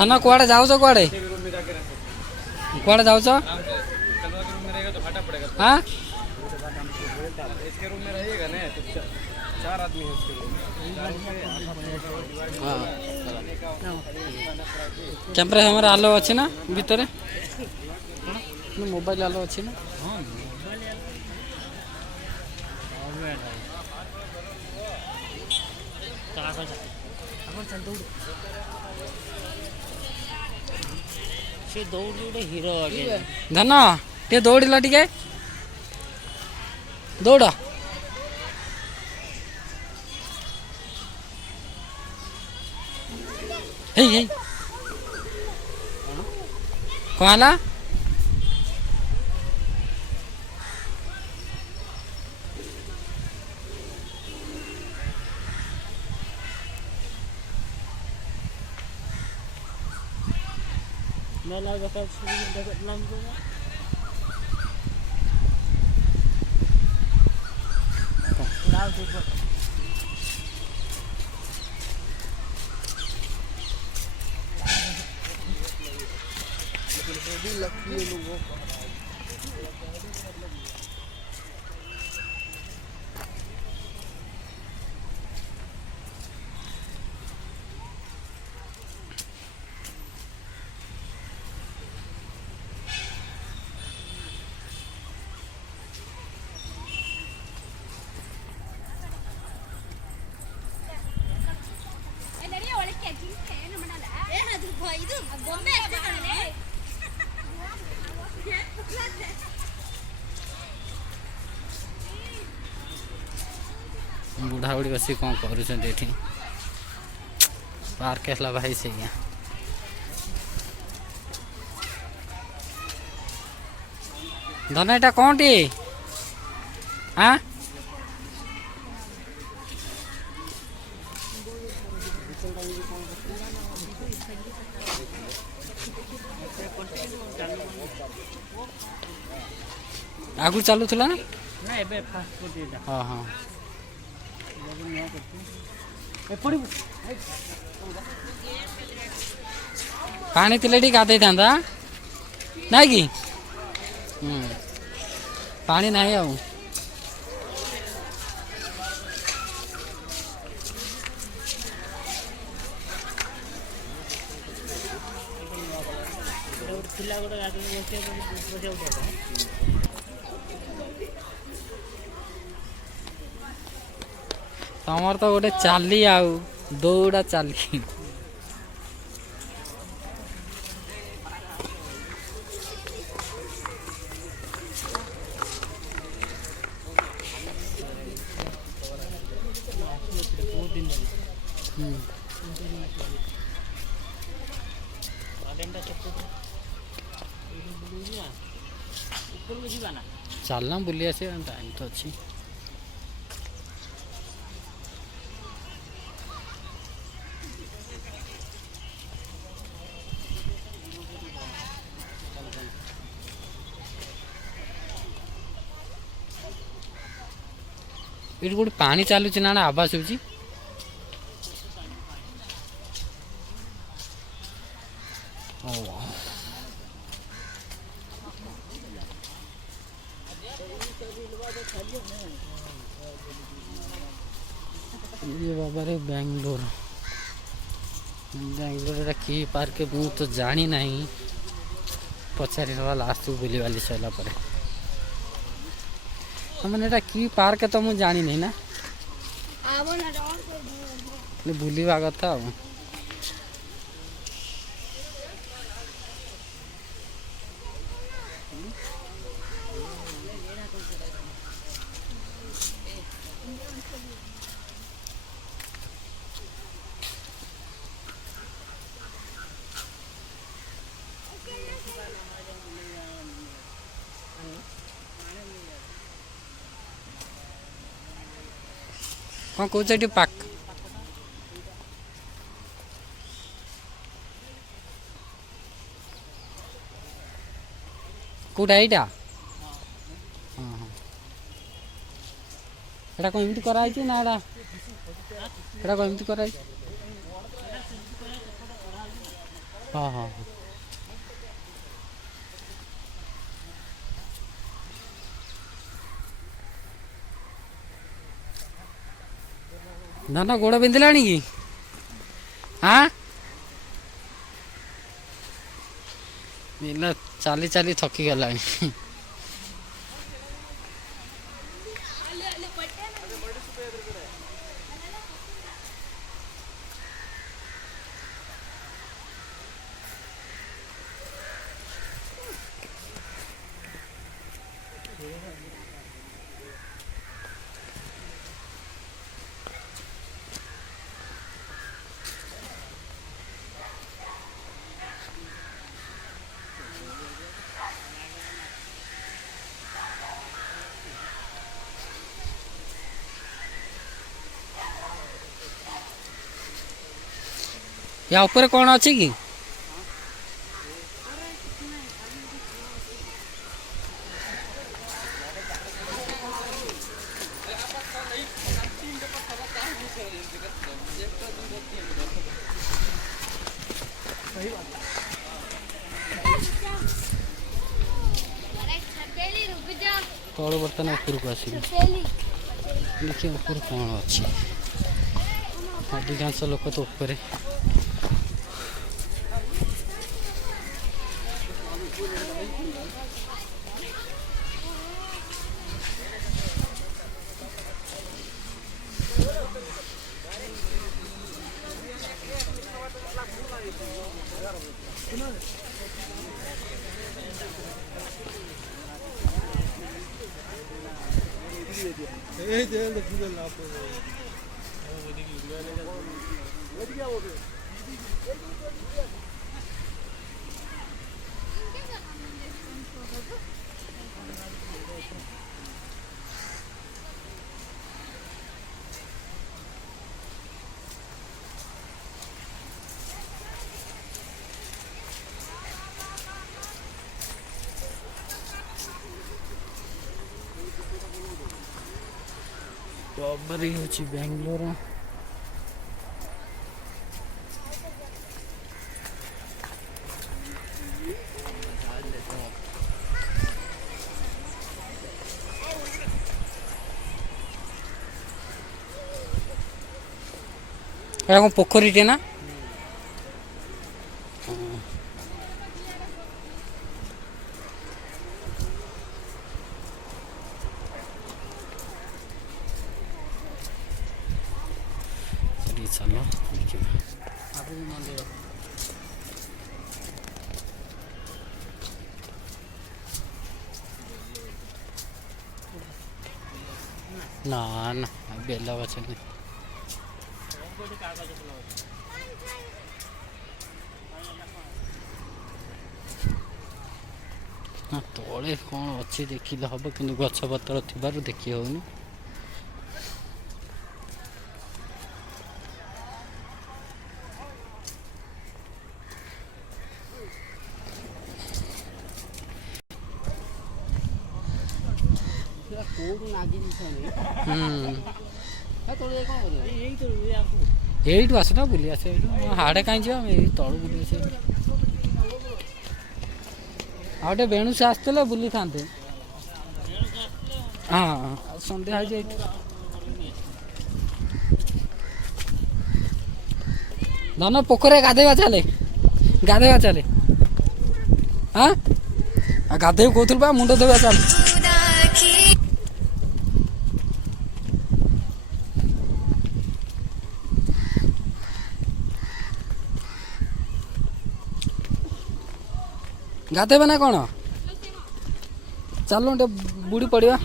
धन कुआड़े जाऊच कुआड़े कुआड़े जाऊच हाँ कैमरा हमारे आलो अच्छी ना भीतर मोबाइल आलो अच्छी ना हिरो धन टे दौड़ला टे दौड़ कहला बुढ़ा बुढ़ी बस कौन कर पार्क है भाई से धन एटा कौन टी हाँ आगु चालू थला ना हाँ हाँ पानी तिले गाधे था ना कि पानी नहीं आऊ तमर तो गोटे चाली आउ दौड़ा चाली चलना बुली आसे टाइम तो अच्छी ये गोटे पानी चलुच ना आवाज हो ये बाबा रे बेंगलोर बेंगलोर कि पार्क मु तो जानी नहीं पचारि लास्ट बुली वाली सैला पर मैंने कि पार्क तो मुझे जानी नहीं ना बुलवा कथा कौन कौन पाक कौटा यहाँ एटा कौन एमती कराई ना एटा कौन एमती कराई ହଁ ହଁ ଧନ ଗୋଡ଼ ବିନ୍ଧିଲାଣି କି? ଆଁ ବିନା ଚାଲି ଚାଲି ଥକି ଗଲାଣି। ୟା ଉପରେ କ'ଣ ଅଛି କି? ତଳୁ ବର୍ତ୍ତମାନ ଉପରକୁ ଆସିବି ଦେଖିବା ଉପରେ କ'ଣ ଅଛି। ଅଧିକାଂଶ ଲୋକ ତ ଉପରେ। ବାବରି ହେଉଛି ବାଙ୍ଗାଲୋର। এটা କ'ଣ ପୋଖରୀଟେ ନା? ଚାଲ ଦେଖିବା ଆଗକୁ ମନ୍ଦିର। ନା ନା ବେଲ ଗଛ ନାହିଁ। ତଳେ କ'ଣ ଅଛି ଦେଖିଲେ ହବ, କିନ୍ତୁ ଗଛ ପତ୍ର ଥିବାରୁ ଦେଖି ହେଉନି। ଏଇଠୁ ଆସ ନା ବୁଲି ଆସ, ଏଇଠୁ ହାଡ଼େ କାହିଁ ଯିବା, ଆମେ ଏଇ ତଳୁ ବୁଲି ଆସିବା। ଆଉ ଗୋଟେ ବେଣୁସ ଆସିଥିଲେ ବୁଲିଥାନ୍ତେ। ହଁ ଆଉ ସନ୍ଧ୍ୟା ହେଇଛି ଏଇଠି। ଧନ ପୋଖରୀରେ ଗାଧେଇବା ଚାଲେ, ଗାଧେଇବା ଚାଲେ। ହଁ ଆଉ ଗାଧେଇବୁ କହୁଥିଲୁ ବା, ମୁଣ୍ଡ ଧୋଇବା ଚାଲେ। ଗାଧେଇବା ନା କ'ଣ? ଚାଲୁ ଟିକେ ବୁଡ଼ି ପଡ଼ିବା।